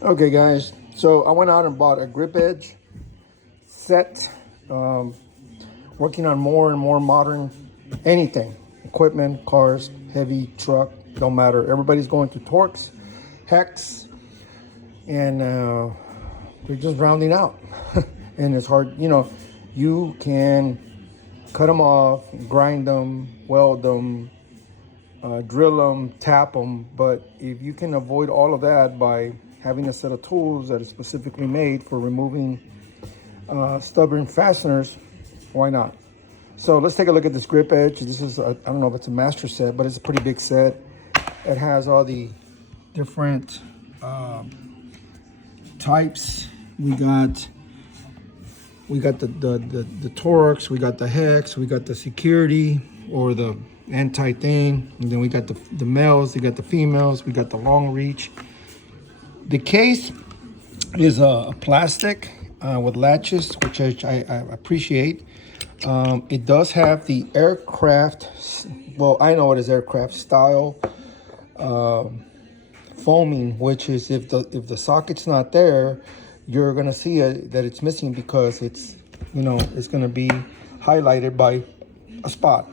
Okay, guys, so I went out and bought a grip edge set, working on more and more modern anything, equipment, cars, heavy truck, don't matter. Everybody's going to Torx, Hex, and they're just rounding out. And it's hard, you can cut them off, grind them, weld them, drill them, tap them. But if you can avoid all of that by having a set of tools that is specifically made for removing stubborn fasteners, why not? So let's take a look at this grip edge. This is, I don't know if it's a master set, but it's a pretty big set. It has all the different types. We got the Torx, we got the Hex, we got the security or the anti thing, and then we got the males, we got the females, we got the long reach. The case is a plastic with latches, which I appreciate. It does have the aircraft, well, I know it is aircraft style foaming, which is if the socket's not there, you're gonna see that it's missing because it's gonna be highlighted by a spot.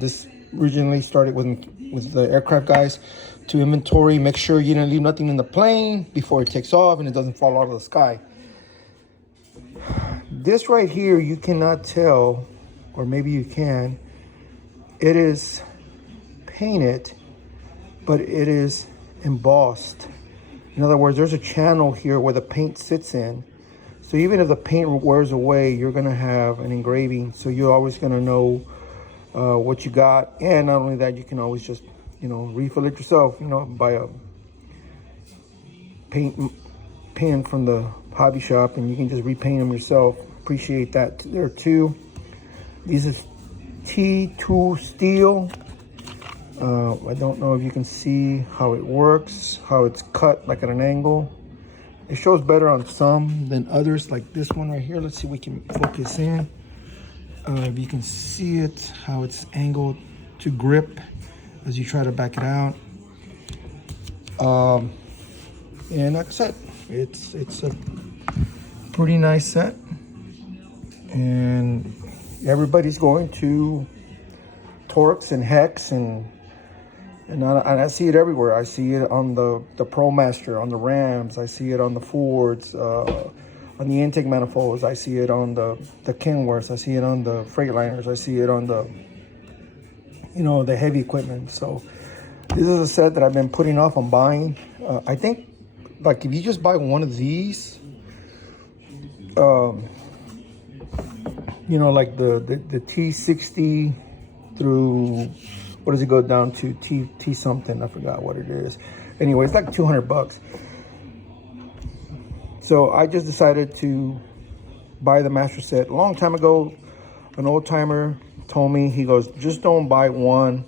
This originally started with the aircraft guys to inventory, make sure you don't leave nothing in the plane before it takes off and it doesn't fall out of the sky. This right here, you cannot tell, or maybe you can, it is painted, but it is embossed. In other words, there's a channel here where the paint sits in. So even if the paint wears away, you're gonna have an engraving. So you're always gonna know what you got. And not only that, you can always just, refill it yourself, buy a paint pen from the hobby shop and you can just repaint them yourself. Appreciate that there too. This is T2 steel. I don't know if you can see how it works, how it's cut like at an angle. It shows better on some than others, like this one right here. Let's see if we can focus in. If you can see it, how it's angled to grip as you try to back it out. And like I said, it's a pretty nice set. And everybody's going to Torx and Hex and I see it everywhere. I see it on the ProMaster, on the Rams. I see it on the Fords, on the intake manifolds. I see it on the Kenworths. I see it on the Freightliners. I see it on the the heavy equipment. So this is a set that I've been putting off on buying. I think like if you just buy one of these, like the T60 through, what does it go down to? T something, I forgot what it is. Anyway, it's like $200. So I just decided to buy the master set. A long time ago, an old timer told me, he goes, just don't buy one.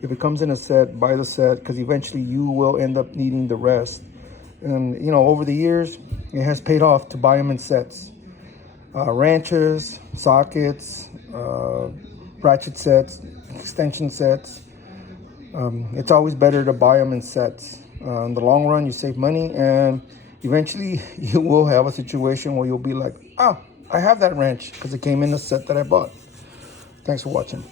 If it comes in a set, buy the set, because eventually you will end up needing the rest. And over the years, it has paid off to buy them in sets. Wrenches, sockets, ratchet sets, extension sets. It's always better to buy them in sets. In the long run, you save money, and eventually you will have a situation where you'll be like, oh, I have that wrench because it came in the set that I bought. Thanks for watching.